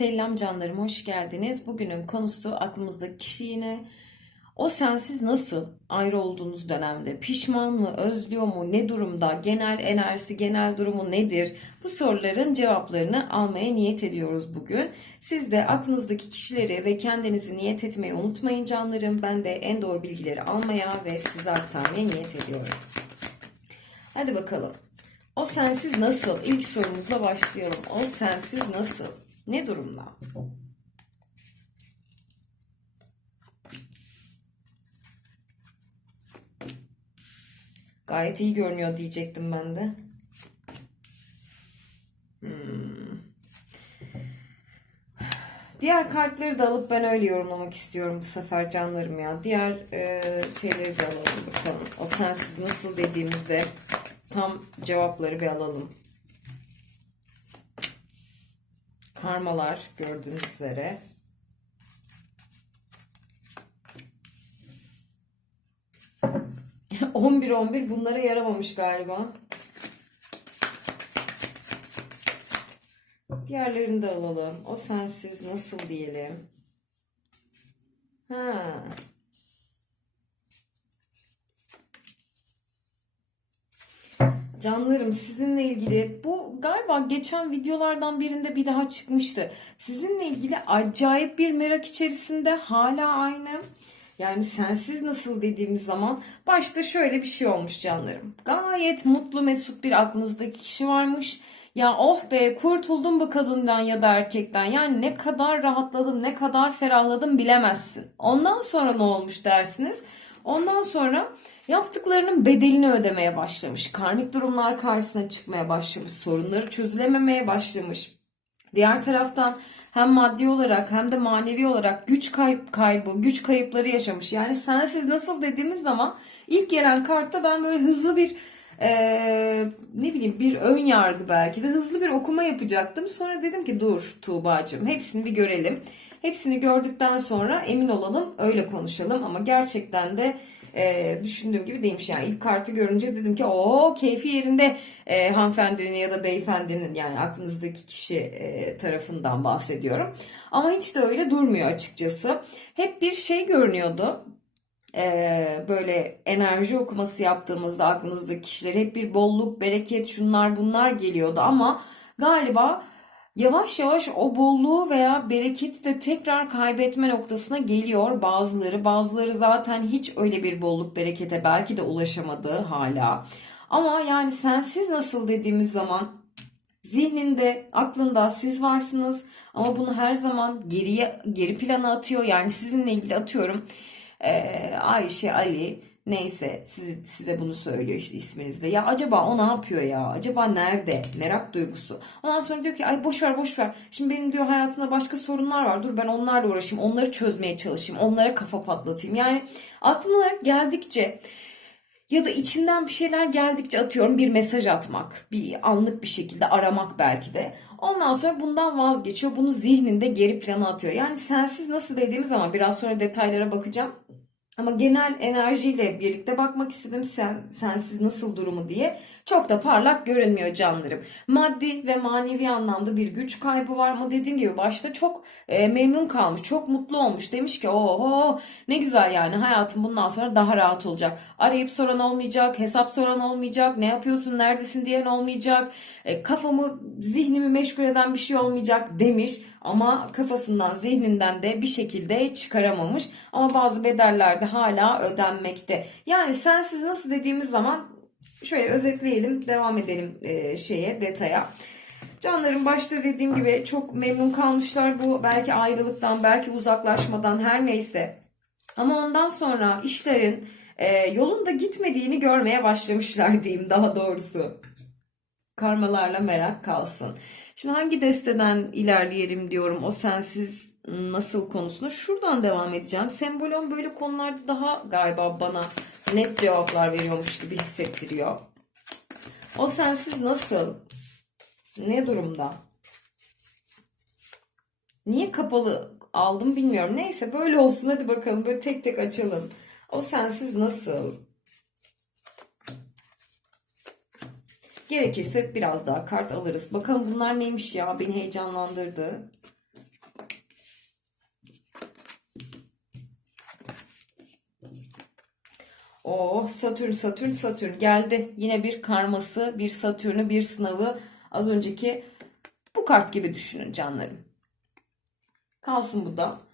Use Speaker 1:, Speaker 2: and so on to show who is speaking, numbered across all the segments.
Speaker 1: Selam canlarım, hoş geldiniz. Bugünün konusu aklımızdaki kişi yine. O sensiz nasıl ayrı olduğunuz dönemde? Pişman mı, özlüyor mu, ne durumda, genel enerjisi, genel durumu nedir? Bu soruların cevaplarını almaya niyet ediyoruz bugün. Siz de aklınızdaki kişileri ve kendinizi niyet etmeyi unutmayın canlarım. Ben de en doğru bilgileri almaya ve size aktarmaya niyet ediyorum. Hadi bakalım. O sensiz nasıl? İlk sorumuzla başlayalım. O sensiz nasıl? Ne durumda? Gayet iyi görünüyor diyecektim ben de. Hmm. Diğer kartları da alıp ben öyle yorumlamak istiyorum bu sefer canlarım ya. Diğer e, şeyleri de alalım bakalım. O sensiz nasıl dediğimizde tam cevapları bir alalım. Karmalar gördüğünüz üzere. On bir on bir bunlara yaramamış galiba. Diğerlerini de alalım. O sensiz nasıl diyelim. Ha. Canlarım sizinle ilgili bu galiba geçen videolardan birinde bir daha çıkmıştı. Sizinle ilgili acayip bir merak içerisinde hala aynı. Yani sensiz nasıl dediğimiz zaman başta şöyle bir şey olmuş canlarım. Gayet mutlu mesut bir aklınızdaki kişi varmış. Ya oh be kurtuldum bu kadından ya da erkekten. Yani ne kadar rahatladım ne kadar ferahladım bilemezsin. Ondan sonra ne olmuş dersiniz. Ondan sonra yaptıklarının bedelini ödemeye başlamış. Karmik durumlar karşısına çıkmaya başlamış. Sorunları çözülememeye başlamış. Diğer taraftan hem maddi olarak hem de manevi olarak güç kayıp kaybı, güç kayıpları yaşamış. Yani sensiz nasıl dediğimiz zaman ilk gelen kartta ben böyle hızlı bir ee, ne bileyim bir ön yargı belki de hızlı bir okuma yapacaktım. Sonra dedim ki dur Tuğba'cığım hepsini bir görelim. Hepsini gördükten sonra emin olalım öyle konuşalım ama gerçekten de e, düşündüğüm gibi değilmiş. Yani ilk kartı görünce dedim ki o keyfi yerinde e, hanımefendinin ya da beyefendinin yani aklınızdaki kişi e, tarafından bahsediyorum. Ama hiç de öyle durmuyor açıkçası. Hep bir şey görünüyordu e, böyle enerji okuması yaptığımızda aklınızdaki kişiler hep bir bolluk, bereket, şunlar bunlar geliyordu ama galiba yavaş yavaş o bolluğu veya bereketi de tekrar kaybetme noktasına geliyor bazıları. Bazıları zaten hiç öyle bir bolluk, berekete belki de ulaşamadı hala. Ama yani sensiz nasıl dediğimiz zaman zihninde, aklında siz varsınız ama bunu her zaman geriye geri plana atıyor. Yani sizinle ilgili atıyorum Ayşe, Ali neyse size, size bunu söylüyor işte isminizle. Ya acaba o ne yapıyor ya? Acaba nerede? Merak duygusu. Ondan sonra diyor ki ay boş ver boş ver. Şimdi benim diyor hayatımda başka sorunlar var. Dur ben onlarla uğraşayım. Onları çözmeye çalışayım. Onlara kafa patlatayım. Yani aklına geldikçe ya da içinden bir şeyler geldikçe atıyorum bir mesaj atmak, bir anlık bir şekilde aramak belki de. Ondan sonra bundan vazgeçiyor. Bunu zihninde geri plana atıyor. Yani sensiz nasıl dediğimiz zaman biraz sonra detaylara bakacağım. Ama genel enerjiyle birlikte bakmak istedim sen, sensiz nasıl durumu diye. Çok da parlak görünmüyor canlarım. Maddi ve manevi anlamda bir güç kaybı var ama dediğim gibi başta çok e, memnun kalmış, çok mutlu olmuş. Demiş ki oho ne güzel yani hayatım bundan sonra daha rahat olacak. Arayıp soran olmayacak, hesap soran olmayacak, ne yapıyorsun, neredesin diyen olmayacak. E, kafamı, zihnimi meşgul eden bir şey olmayacak demiş. Ama kafasından, zihninden de bir şekilde çıkaramamış. Ama bazı bedeller de hala ödenmekte. Yani sensiz nasıl dediğimiz zaman şöyle özetleyelim, devam edelim e, şeye, detaya. Canlarım başta dediğim gibi çok memnun kalmışlar bu belki ayrılıktan, belki uzaklaşmadan her neyse. Ama ondan sonra işlerin e, yolunda gitmediğini görmeye başlamışlar diyeyim daha doğrusu. Karmalarla merak kalsın. Şimdi hangi desteden ilerleyelim diyorum o sensiz nasıl konusunda. Şuradan devam edeceğim. Sembolon böyle konularda daha galiba bana net cevaplar veriyormuş gibi hissettiriyor. O sensiz nasıl? Ne durumda? Niye kapalı aldım bilmiyorum. Neyse böyle olsun hadi bakalım böyle tek tek açalım. O sensiz nasıl? Gerekirse biraz daha kart alırız. Bakalım bunlar neymiş ya? Beni heyecanlandırdı. Oh Satürn, Satürn, Satürn geldi. Yine bir karması, bir Satürn'ü, bir sınavı. Az önceki bu kart gibi düşünün canlarım. Kalsın bu da.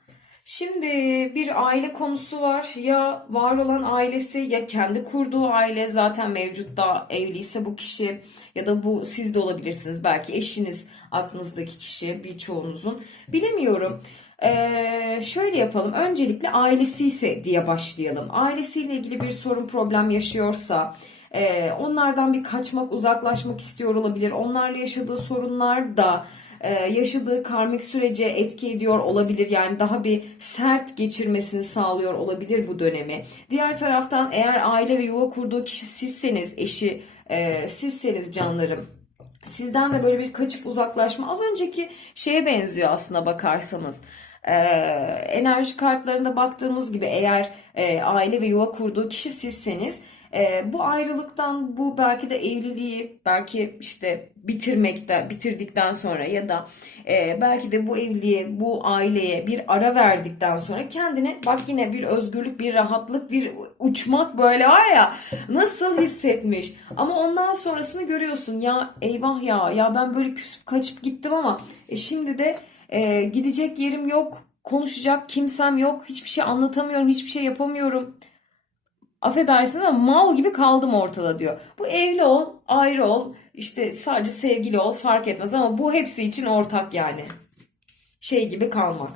Speaker 1: Şimdi bir aile konusu var. Ya var olan ailesi ya kendi kurduğu aile zaten mevcutta evliyse bu kişi ya da bu siz de olabilirsiniz. Belki eşiniz aklınızdaki kişi birçoğunuzun. Bilemiyorum. Ee, şöyle yapalım. Öncelikle ailesi ise diye başlayalım. Ailesiyle ilgili bir sorun problem yaşıyorsa e, onlardan bir kaçmak uzaklaşmak istiyor olabilir. Onlarla yaşadığı sorunlar da yaşadığı karmik sürece etki ediyor olabilir. Yani daha bir sert geçirmesini sağlıyor olabilir bu dönemi. Diğer taraftan eğer aile ve yuva kurduğu kişi sizseniz, eşi e, sizseniz canlarım. Sizden de böyle bir kaçıp uzaklaşma az önceki şeye benziyor aslında bakarsanız. Ee, enerji kartlarında baktığımız gibi eğer e, aile ve yuva kurduğu kişi sizseniz e, bu ayrılıktan bu belki de evliliği belki işte bitirmekte bitirdikten sonra ya da e, belki de bu evliliğe bu aileye bir ara verdikten sonra kendine bak yine bir özgürlük bir rahatlık bir uçmak böyle var ya nasıl hissetmiş. Ama ondan sonrasını görüyorsun. Ya eyvah ya ya ben böyle küsüp kaçıp gittim ama e, şimdi de e, gidecek yerim yok konuşacak kimsem yok hiçbir şey anlatamıyorum hiçbir şey yapamıyorum affedersin ama mal gibi kaldım ortada diyor. Bu evli ol, ayrı ol, işte sadece sevgili ol fark etmez ama bu hepsi için ortak yani. Şey gibi kalmak.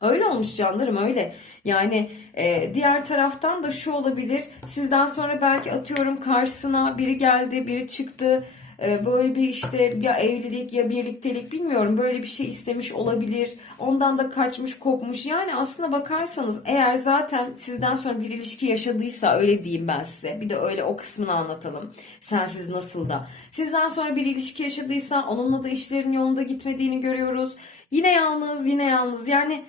Speaker 1: Öyle olmuş canlarım öyle. Yani e, diğer taraftan da şu olabilir. Sizden sonra belki atıyorum karşısına biri geldi, biri çıktı. E, böyle bir işte ya evlilik ya birliktelik bilmiyorum böyle bir şey istemiş olabilir. Ondan da kaçmış kopmuş. Yani aslına bakarsanız eğer zaten sizden sonra bir ilişki yaşadıysa öyle diyeyim ben size. Bir de öyle o kısmını anlatalım. Sensiz nasıl da. Sizden sonra bir ilişki yaşadıysa onunla da işlerin yolunda gitmediğini görüyoruz. Yine yalnız yine yalnız yani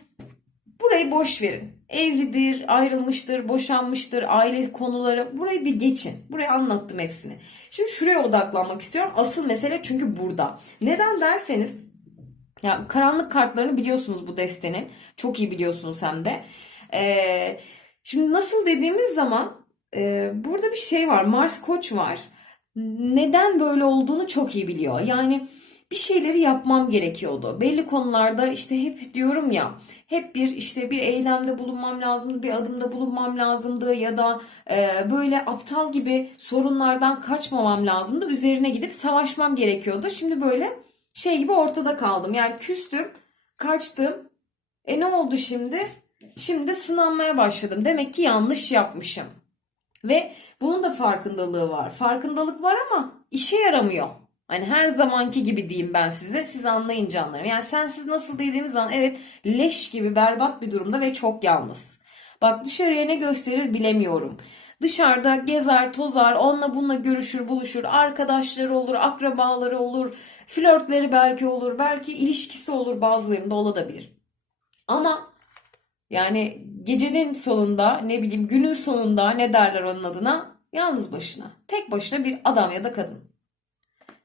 Speaker 1: Burayı boş verin. Evlidir, ayrılmıştır, boşanmıştır, aile konuları. Burayı bir geçin. Burayı anlattım hepsini. Şimdi şuraya odaklanmak istiyorum. Asıl mesele çünkü burada. Neden derseniz ya karanlık kartlarını biliyorsunuz bu destenin. Çok iyi biliyorsunuz hem de. Ee, şimdi nasıl dediğimiz zaman e, burada bir şey var. Mars Koç var. Neden böyle olduğunu çok iyi biliyor. Yani bir şeyleri yapmam gerekiyordu. Belli konularda işte hep diyorum ya hep bir işte bir eylemde bulunmam lazımdı, bir adımda bulunmam lazımdı ya da e, böyle aptal gibi sorunlardan kaçmamam lazımdı. Üzerine gidip savaşmam gerekiyordu. Şimdi böyle şey gibi ortada kaldım. Yani küstüm, kaçtım. E ne oldu şimdi? Şimdi sınanmaya başladım. Demek ki yanlış yapmışım. Ve bunun da farkındalığı var. Farkındalık var ama işe yaramıyor. Hani her zamanki gibi diyeyim ben size. Siz anlayın canlarım. Yani sensiz nasıl dediğimiz zaman evet leş gibi berbat bir durumda ve çok yalnız. Bak dışarıya ne gösterir bilemiyorum. Dışarıda gezer, tozar, onunla bununla görüşür, buluşur. Arkadaşları olur, akrabaları olur, flörtleri belki olur, belki ilişkisi olur bazılarında olabilir. Ama yani gecenin sonunda ne bileyim günün sonunda ne derler onun adına? Yalnız başına. Tek başına bir adam ya da kadın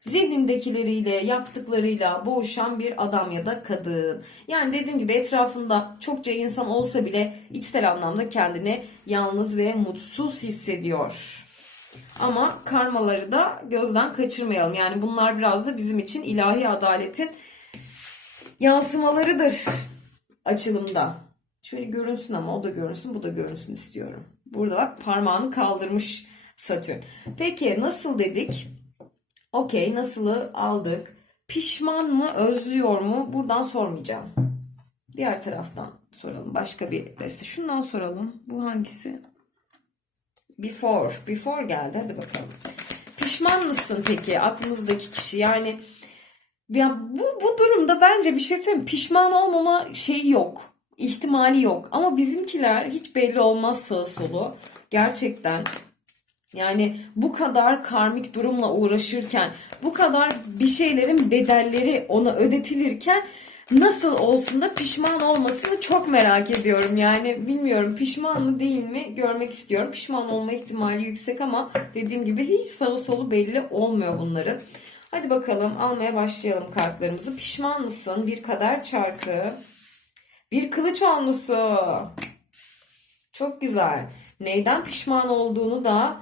Speaker 1: zihnindekileriyle, yaptıklarıyla boğuşan bir adam ya da kadın. Yani dediğim gibi etrafında çokça insan olsa bile içsel anlamda kendini yalnız ve mutsuz hissediyor. Ama karmaları da gözden kaçırmayalım. Yani bunlar biraz da bizim için ilahi adaletin yansımalarıdır açılımda. Şöyle görünsün ama o da görünsün bu da görünsün istiyorum. Burada bak parmağını kaldırmış Satürn. Peki nasıl dedik? Okey nasılı aldık. Pişman mı özlüyor mu? Buradan sormayacağım. Diğer taraftan soralım. Başka bir deste. Şundan soralım. Bu hangisi? Before. Before geldi. Hadi bakalım. Pişman mısın peki aklınızdaki kişi? Yani ya bu, bu durumda bence bir şey söyleyeyim. Pişman olmama şeyi yok. ihtimali yok. Ama bizimkiler hiç belli olmaz sağı solu. Gerçekten yani bu kadar karmik durumla uğraşırken, bu kadar bir şeylerin bedelleri ona ödetilirken nasıl olsun da pişman olmasını çok merak ediyorum. Yani bilmiyorum pişman mı değil mi görmek istiyorum. Pişman olma ihtimali yüksek ama dediğim gibi hiç sağı solu belli olmuyor bunların. Hadi bakalım almaya başlayalım kartlarımızı. Pişman mısın? Bir kader çarkı. Bir kılıç olmusu. Çok güzel. neyden pişman olduğunu da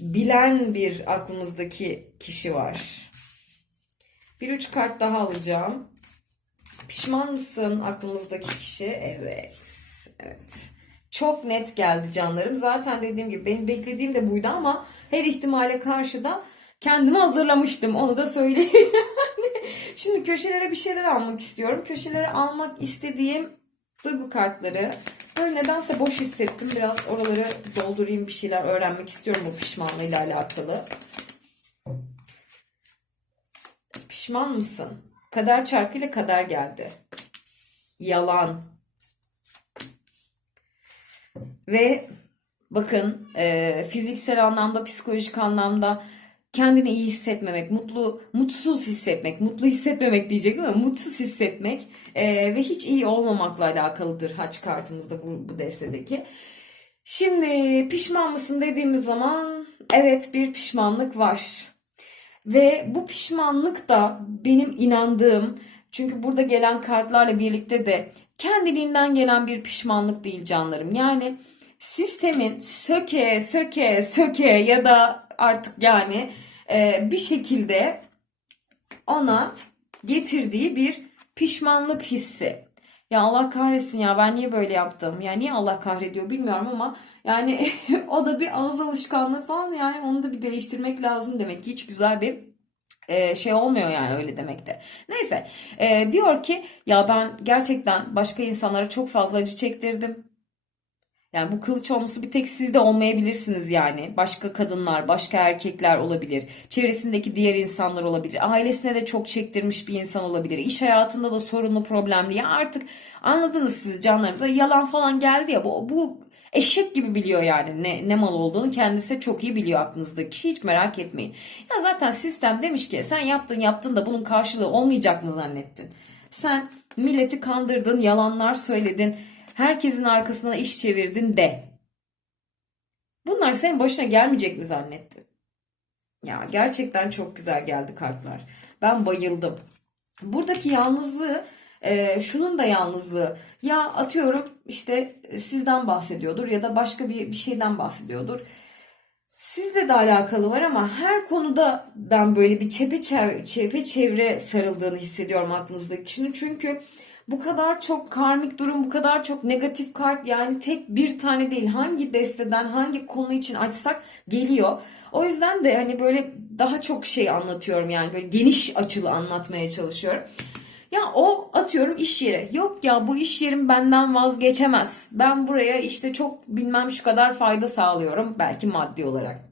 Speaker 1: bilen bir aklımızdaki kişi var. Bir üç kart daha alacağım. Pişman mısın aklımızdaki kişi? Evet. Evet. Çok net geldi canlarım. Zaten dediğim gibi benim beklediğim de buydu ama her ihtimale karşı da kendimi hazırlamıştım. Onu da söyleyeyim. Şimdi köşelere bir şeyler almak istiyorum. Köşelere almak istediğim duygu kartları. Böyle nedense boş hissettim. Biraz oraları doldurayım bir şeyler öğrenmek istiyorum bu pişmanlığıyla alakalı. Pişman mısın? Kader çarkıyla kader geldi. Yalan. Ve bakın e, fiziksel anlamda, psikolojik anlamda kendini iyi hissetmemek, mutlu, mutsuz hissetmek, mutlu hissetmemek diyecektim ama mutsuz hissetmek e, ve hiç iyi olmamakla alakalıdır haç kartımızda bu, bu destedeki. Şimdi pişman mısın dediğimiz zaman evet bir pişmanlık var. Ve bu pişmanlık da benim inandığım çünkü burada gelen kartlarla birlikte de kendiliğinden gelen bir pişmanlık değil canlarım. Yani sistemin söke söke söke ya da artık yani e, bir şekilde ona getirdiği bir pişmanlık hissi. Ya Allah kahretsin ya ben niye böyle yaptım? Ya niye Allah kahrediyor bilmiyorum ama yani o da bir ağız alışkanlığı falan yani onu da bir değiştirmek lazım demek ki hiç güzel bir e, şey olmuyor yani öyle demekte. Neyse e, diyor ki ya ben gerçekten başka insanlara çok fazla acı çektirdim. Yani bu kılıç olması bir tek siz de olmayabilirsiniz yani. Başka kadınlar, başka erkekler olabilir. Çevresindeki diğer insanlar olabilir. Ailesine de çok çektirmiş bir insan olabilir. İş hayatında da sorunlu, problemli. Ya artık anladınız siz canlarınıza. Yalan falan geldi ya bu, bu eşek gibi biliyor yani ne, ne mal olduğunu kendisi de çok iyi biliyor aklınızdaki kişi hiç merak etmeyin. Ya zaten sistem demiş ki sen yaptın yaptın da bunun karşılığı olmayacak mı zannettin? Sen milleti kandırdın, yalanlar söyledin herkesin arkasına iş çevirdin de. Bunlar senin başına gelmeyecek mi zannettin? Ya gerçekten çok güzel geldi kartlar. Ben bayıldım. Buradaki yalnızlığı e, şunun da yalnızlığı ya atıyorum işte sizden bahsediyordur ya da başka bir, bir şeyden bahsediyordur. Sizle de alakalı var ama her konuda ben böyle bir çepe, çepe çevre sarıldığını hissediyorum aklınızdaki kişinin. Çünkü bu kadar çok karmik durum, bu kadar çok negatif kart yani tek bir tane değil. Hangi desteden, hangi konu için açsak geliyor. O yüzden de hani böyle daha çok şey anlatıyorum yani böyle geniş açılı anlatmaya çalışıyorum. Ya o atıyorum iş yeri. Yok ya bu iş yerim benden vazgeçemez. Ben buraya işte çok bilmem şu kadar fayda sağlıyorum belki maddi olarak.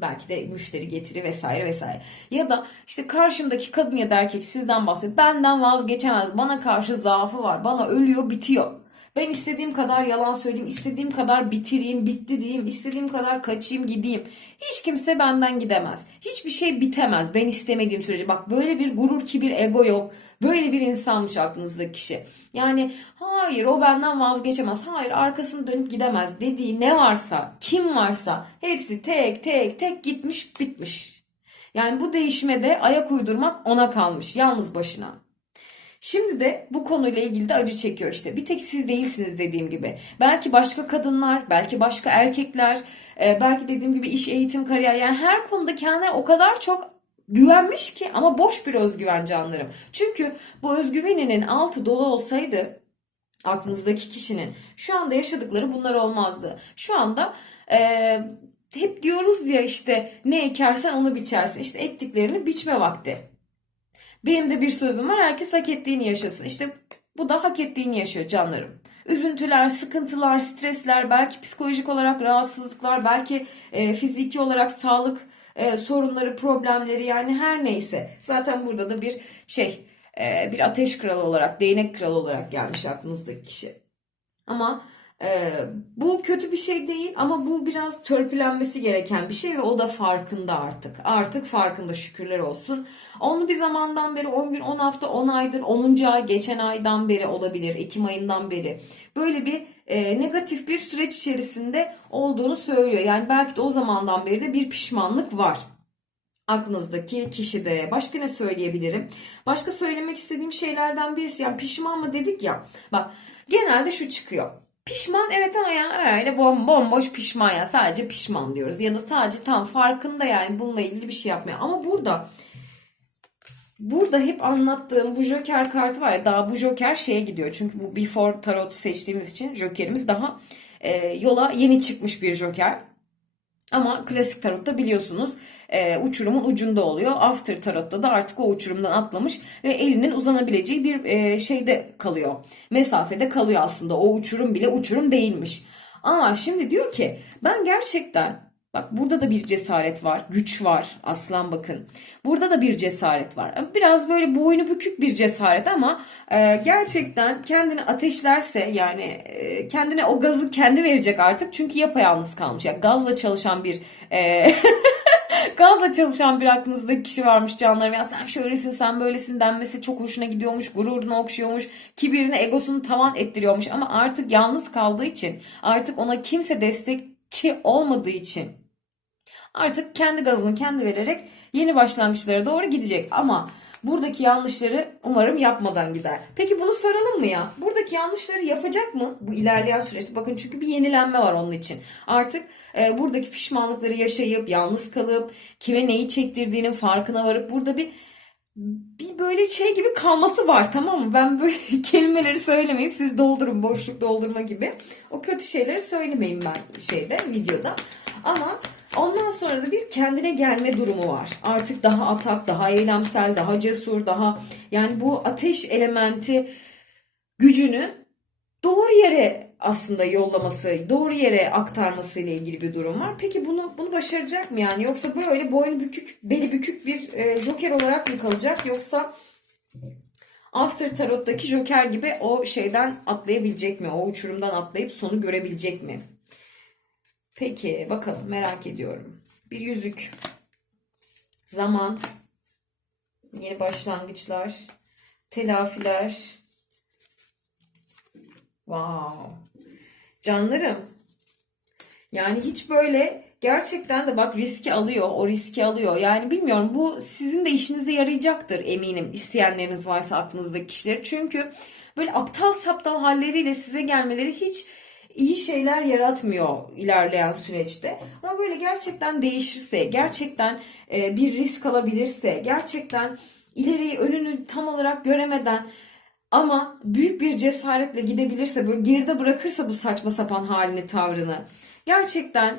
Speaker 1: Belki de müşteri getiri vesaire vesaire. Ya da işte karşımdaki kadın ya da erkek sizden bahsediyor. Benden vazgeçemez. Bana karşı zaafı var. Bana ölüyor bitiyor. Ben istediğim kadar yalan söyleyeyim, istediğim kadar bitireyim, bitti diyeyim, istediğim kadar kaçayım, gideyim. Hiç kimse benden gidemez. Hiçbir şey bitemez ben istemediğim sürece. Bak böyle bir gurur, kibir, ego yok. Böyle bir insanmış aklınızdaki kişi. Yani hayır o benden vazgeçemez. Hayır arkasını dönüp gidemez dediği ne varsa, kim varsa hepsi tek tek tek gitmiş, bitmiş. Yani bu değişime de ayak uydurmak ona kalmış. Yalnız başına. Şimdi de bu konuyla ilgili de acı çekiyor işte. Bir tek siz değilsiniz dediğim gibi. Belki başka kadınlar, belki başka erkekler, e, belki dediğim gibi iş, eğitim, kariyer yani her konuda kendine o kadar çok güvenmiş ki ama boş bir özgüven canlarım. Çünkü bu özgüveninin altı dolu olsaydı aklınızdaki kişinin şu anda yaşadıkları bunlar olmazdı. Şu anda e, hep diyoruz ya işte ne ekersen onu biçersin. İşte ektiklerini biçme vakti. Benim de bir sözüm var. Herkes hak ettiğini yaşasın. İşte bu da hak ettiğini yaşıyor canlarım. Üzüntüler, sıkıntılar, stresler, belki psikolojik olarak rahatsızlıklar, belki e, fiziki olarak sağlık e, sorunları, problemleri yani her neyse. Zaten burada da bir şey, e, bir ateş kralı olarak, değnek kralı olarak gelmiş aklınızdaki kişi. Ama ee, bu kötü bir şey değil ama bu biraz törpülenmesi gereken bir şey ve o da farkında artık. Artık farkında şükürler olsun. Onu bir zamandan beri 10 gün, 10 hafta, 10 aydır, 10. ay, geçen aydan beri olabilir, Ekim ayından beri. Böyle bir e, negatif bir süreç içerisinde olduğunu söylüyor. Yani belki de o zamandan beri de bir pişmanlık var aklınızdaki kişide. Başka ne söyleyebilirim? Başka söylemek istediğim şeylerden birisi yani pişman mı dedik ya. Bak genelde şu çıkıyor Pişman evet ama ya öyle bom, bomboş pişman ya sadece pişman diyoruz. Ya da sadece tam farkında yani bununla ilgili bir şey yapmıyor. Ama burada burada hep anlattığım bu Joker kartı var ya daha bu Joker şeye gidiyor. Çünkü bu Before Tarot'u seçtiğimiz için Joker'imiz daha e, yola yeni çıkmış bir Joker. Ama klasik tarotta biliyorsunuz e, uçurumun ucunda oluyor. After tarotta da artık o uçurumdan atlamış ve elinin uzanabileceği bir e, şeyde kalıyor. Mesafede kalıyor aslında. O uçurum bile uçurum değilmiş. Ama şimdi diyor ki ben gerçekten Bak burada da bir cesaret var, güç var. Aslan bakın. Burada da bir cesaret var. Biraz böyle boynu bükük bir cesaret ama e, gerçekten kendini ateşlerse yani e, kendine o gazı kendi verecek artık. Çünkü yapayalnız kalmış. Yani gazla çalışan bir e, gazla çalışan bir aklınızdaki kişi varmış canlarım. Ya sen şöylesin sen böylesin denmesi çok hoşuna gidiyormuş. Gururunu okşuyormuş. Kibirini egosunu tavan ettiriyormuş. Ama artık yalnız kaldığı için artık ona kimse destekçi olmadığı için artık kendi gazını kendi vererek yeni başlangıçlara doğru gidecek. Ama buradaki yanlışları umarım yapmadan gider. Peki bunu soralım mı ya? Buradaki yanlışları yapacak mı bu ilerleyen süreçte? Bakın çünkü bir yenilenme var onun için. Artık e, buradaki pişmanlıkları yaşayıp, yalnız kalıp, kime neyi çektirdiğinin farkına varıp burada bir bir böyle şey gibi kalması var tamam mı? Ben böyle kelimeleri söylemeyeyim siz doldurun boşluk doldurma gibi. O kötü şeyleri söylemeyeyim ben şeyde videoda. Ama ondan sonra da bir kendine gelme durumu var. Artık daha atak, daha eylemsel, daha cesur, daha yani bu ateş elementi gücünü doğru yere aslında yollaması, doğru yere aktarması ile ilgili bir durum var. Peki bunu bunu başaracak mı yani? Yoksa böyle boynu bükük, beli bükük bir e, joker olarak mı kalacak? Yoksa After Tarot'taki joker gibi o şeyden atlayabilecek mi? O uçurumdan atlayıp sonu görebilecek mi? Peki bakalım merak ediyorum. Bir yüzük. Zaman. Yeni başlangıçlar. Telafiler. Wow. Canlarım. Yani hiç böyle gerçekten de bak riski alıyor. O riski alıyor. Yani bilmiyorum bu sizin de işinize yarayacaktır eminim. İsteyenleriniz varsa aklınızdaki kişiler. Çünkü böyle aptal saptal halleriyle size gelmeleri hiç iyi şeyler yaratmıyor ilerleyen süreçte. Ama böyle gerçekten değişirse, gerçekten e, bir risk alabilirse, gerçekten ileriyi önünü tam olarak göremeden ama büyük bir cesaretle gidebilirse, böyle geride bırakırsa bu saçma sapan halini, tavrını, gerçekten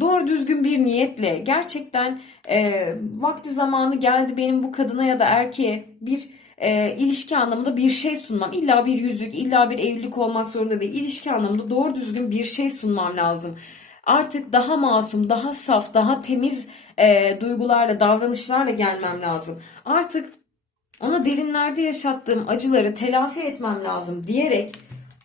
Speaker 1: doğru düzgün bir niyetle, gerçekten e, vakti zamanı geldi benim bu kadına ya da erkeğe bir e, ilişki anlamında bir şey sunmam. İlla bir yüzük, illa bir evlilik olmak zorunda değil. İlişki anlamında doğru düzgün bir şey sunmam lazım. Artık daha masum, daha saf, daha temiz e, duygularla, davranışlarla gelmem lazım. Artık ona derinlerde yaşattığım acıları telafi etmem lazım diyerek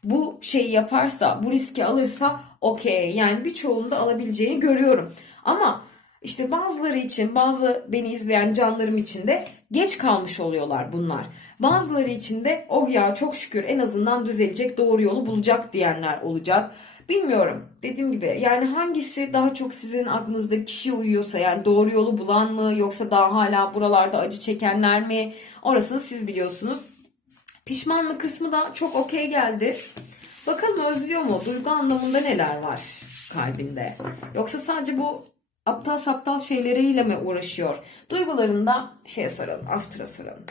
Speaker 1: bu şeyi yaparsa, bu riski alırsa okey. Yani birçoğunda alabileceğini görüyorum. Ama işte bazıları için, bazı beni izleyen canlarım için de geç kalmış oluyorlar bunlar. Bazıları için de oh ya çok şükür en azından düzelecek, doğru yolu bulacak diyenler olacak. Bilmiyorum. Dediğim gibi yani hangisi daha çok sizin aklınızdaki kişiye uyuyorsa yani doğru yolu bulan mı yoksa daha hala buralarda acı çekenler mi? Orasını siz biliyorsunuz. Pişman mı kısmı da çok okey geldi. Bakalım özlüyor mu? Duygu anlamında neler var kalbinde? Yoksa sadece bu aptal saptal şeyleriyle mi uğraşıyor? Duygularında şey soralım, after'a soralım.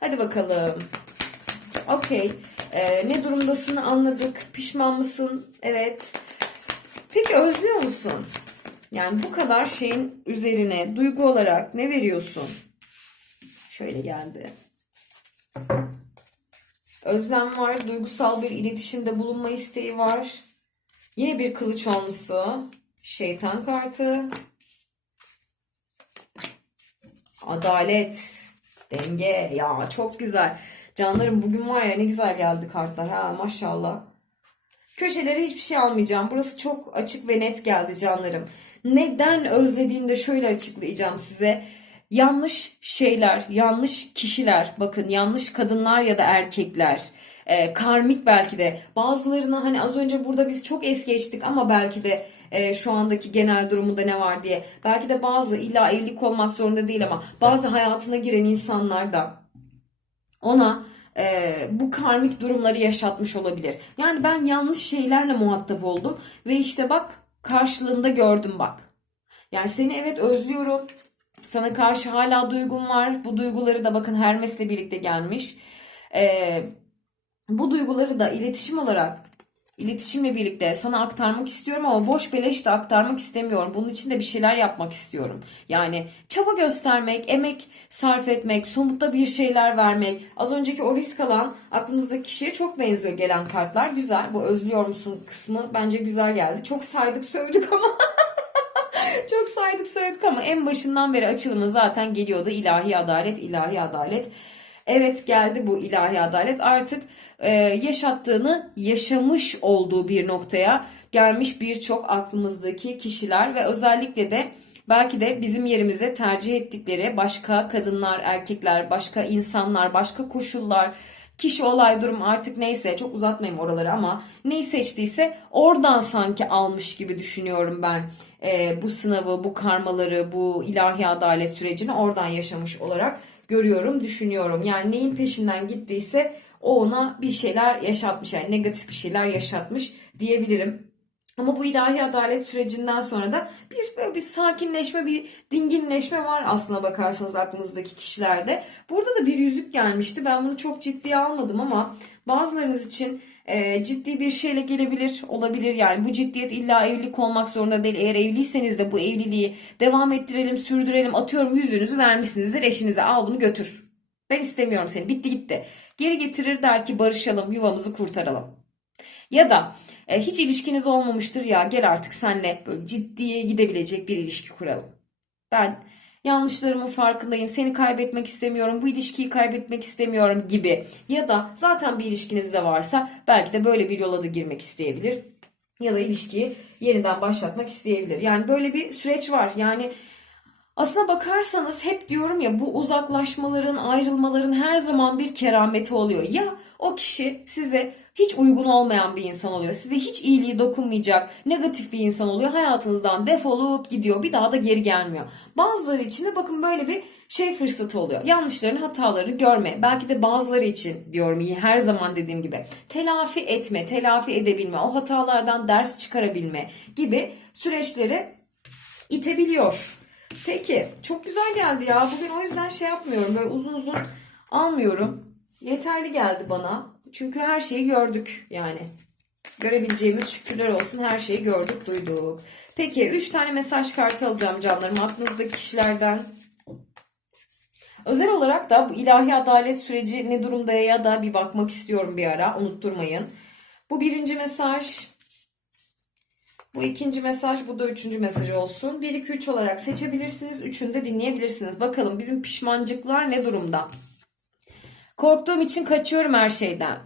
Speaker 1: Hadi bakalım. Okey. Ee, ne durumdasın anladık. Pişman mısın? Evet. Peki özlüyor musun? Yani bu kadar şeyin üzerine duygu olarak ne veriyorsun? Şöyle geldi. Özlem var. Duygusal bir iletişimde bulunma isteği var. Yine bir kılıç olmuşsu. Şeytan kartı. Adalet. Denge. Ya çok güzel. Canlarım bugün var ya ne güzel geldi kartlar. Ha maşallah. Köşelere hiçbir şey almayacağım. Burası çok açık ve net geldi canlarım. Neden özlediğini de şöyle açıklayacağım size. Yanlış şeyler, yanlış kişiler, bakın yanlış kadınlar ya da erkekler, e, karmik belki de bazılarını hani az önce burada biz çok es geçtik ama belki de e, şu andaki genel durumunda ne var diye. Belki de bazı illa evlilik olmak zorunda değil ama bazı hayatına giren insanlar da ona e, bu karmik durumları yaşatmış olabilir. Yani ben yanlış şeylerle muhatap oldum ve işte bak karşılığında gördüm bak. Yani seni evet özlüyorum. Sana karşı hala duygum var. Bu duyguları da bakın Hermes'le birlikte gelmiş. Ee, bu duyguları da iletişim olarak iletişimle birlikte sana aktarmak istiyorum ama boş beleş de aktarmak istemiyorum. Bunun için de bir şeyler yapmak istiyorum. Yani çaba göstermek, emek sarf etmek, somutta bir şeyler vermek. Az önceki o risk alan aklımızdaki kişiye çok benziyor gelen kartlar. Güzel. Bu özlüyor musun kısmı bence güzel geldi. Çok saydık sövdük ama çok saydık söyledik ama en başından beri açılımı zaten geliyordu. İlahi adalet, ilahi adalet. Evet geldi bu ilahi adalet. Artık e, yaşattığını yaşamış olduğu bir noktaya gelmiş birçok aklımızdaki kişiler ve özellikle de belki de bizim yerimize tercih ettikleri başka kadınlar, erkekler, başka insanlar, başka koşullar, kişi olay durum artık neyse çok uzatmayayım oraları ama neyi seçtiyse oradan sanki almış gibi düşünüyorum ben Ee, bu sınavı, bu karmaları, bu ilahi adalet sürecini oradan yaşamış olarak görüyorum, düşünüyorum. Yani neyin peşinden gittiyse o ona bir şeyler yaşatmış yani negatif bir şeyler yaşatmış diyebilirim. Ama bu ilahi adalet sürecinden sonra da bir böyle bir sakinleşme, bir dinginleşme var aslına bakarsanız aklınızdaki kişilerde. Burada da bir yüzük gelmişti. Ben bunu çok ciddiye almadım ama bazılarınız için e, ciddi bir şeyle gelebilir, olabilir. Yani bu ciddiyet illa evlilik olmak zorunda değil. Eğer evliyseniz de bu evliliği devam ettirelim, sürdürelim. Atıyorum yüzüğünüzü vermişsinizdir eşinize al bunu götür. Ben istemiyorum seni. Bitti gitti. Geri getirir der ki barışalım, yuvamızı kurtaralım. Ya da e, hiç ilişkiniz olmamıştır ya gel artık senle böyle ciddiye gidebilecek bir ilişki kuralım. Ben yanlışlarımın farkındayım. Seni kaybetmek istemiyorum. Bu ilişkiyi kaybetmek istemiyorum gibi. Ya da zaten bir ilişkiniz de varsa belki de böyle bir yola da girmek isteyebilir. Ya da ilişkiyi yeniden başlatmak isteyebilir. Yani böyle bir süreç var. Yani Aslına bakarsanız hep diyorum ya bu uzaklaşmaların, ayrılmaların her zaman bir kerameti oluyor. Ya o kişi size hiç uygun olmayan bir insan oluyor. Size hiç iyiliği dokunmayacak, negatif bir insan oluyor. Hayatınızdan defolup gidiyor. Bir daha da geri gelmiyor. Bazıları için de bakın böyle bir şey fırsatı oluyor. Yanlışlarını, hatalarını görme. Belki de bazıları için diyorum her zaman dediğim gibi telafi etme, telafi edebilme, o hatalardan ders çıkarabilme gibi süreçleri itebiliyor. Peki çok güzel geldi ya. Bugün o yüzden şey yapmıyorum. Böyle uzun uzun almıyorum. Yeterli geldi bana. Çünkü her şeyi gördük yani. Görebileceğimiz şükürler olsun her şeyi gördük, duyduk. Peki 3 tane mesaj kartı alacağım canlarım. Aklınızdaki kişilerden. Özel olarak da bu ilahi adalet süreci ne durumda ya da bir bakmak istiyorum bir ara. Unutturmayın. Bu birinci mesaj. Bu ikinci mesaj, bu da üçüncü mesaj olsun. 1, 2, 3 olarak seçebilirsiniz. Üçünü de dinleyebilirsiniz. Bakalım bizim pişmancıklar ne durumda? Korktuğum için kaçıyorum her şeyden.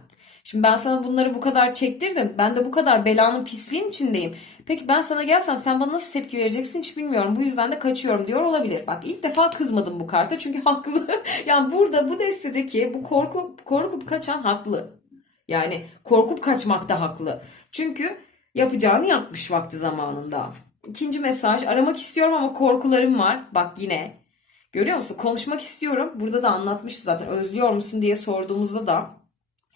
Speaker 1: Şimdi ben sana bunları bu kadar çektirdim. Ben de bu kadar belanın pisliğin içindeyim. Peki ben sana gelsem sen bana nasıl tepki vereceksin hiç bilmiyorum. Bu yüzden de kaçıyorum diyor olabilir. Bak ilk defa kızmadım bu karta çünkü haklı. yani burada bu destedeki bu korku korkup kaçan haklı. Yani korkup kaçmak da haklı. Çünkü yapacağını yapmış vakti zamanında. İkinci mesaj aramak istiyorum ama korkularım var. Bak yine. Görüyor musun? Konuşmak istiyorum. Burada da anlatmıştı zaten. Özlüyor musun diye sorduğumuzda da.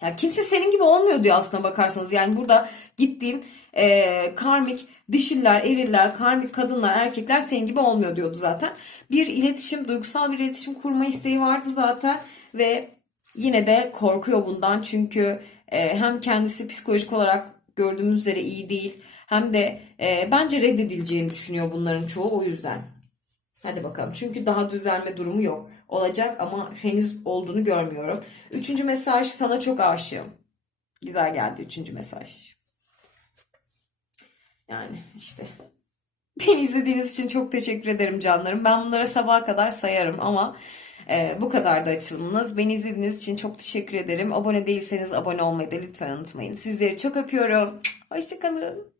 Speaker 1: Ya kimse senin gibi olmuyor diyor aslına bakarsanız. Yani burada gittiğim e, karmik dişiller, eriller, karmik kadınlar, erkekler senin gibi olmuyor diyordu zaten. Bir iletişim, duygusal bir iletişim kurma isteği vardı zaten ve yine de korkuyor bundan çünkü e, hem kendisi psikolojik olarak gördüğümüz üzere iyi değil hem de e, bence reddedileceğini düşünüyor bunların çoğu o yüzden. Hadi bakalım. Çünkü daha düzelme durumu yok. Olacak ama henüz olduğunu görmüyorum. Üçüncü mesaj sana çok aşığım. Güzel geldi üçüncü mesaj. Yani işte. Beni izlediğiniz için çok teşekkür ederim canlarım. Ben bunlara sabaha kadar sayarım ama e, bu kadar da açılımınız. Beni izlediğiniz için çok teşekkür ederim. Abone değilseniz abone olmayı da lütfen unutmayın. Sizleri çok öpüyorum. Hoşçakalın.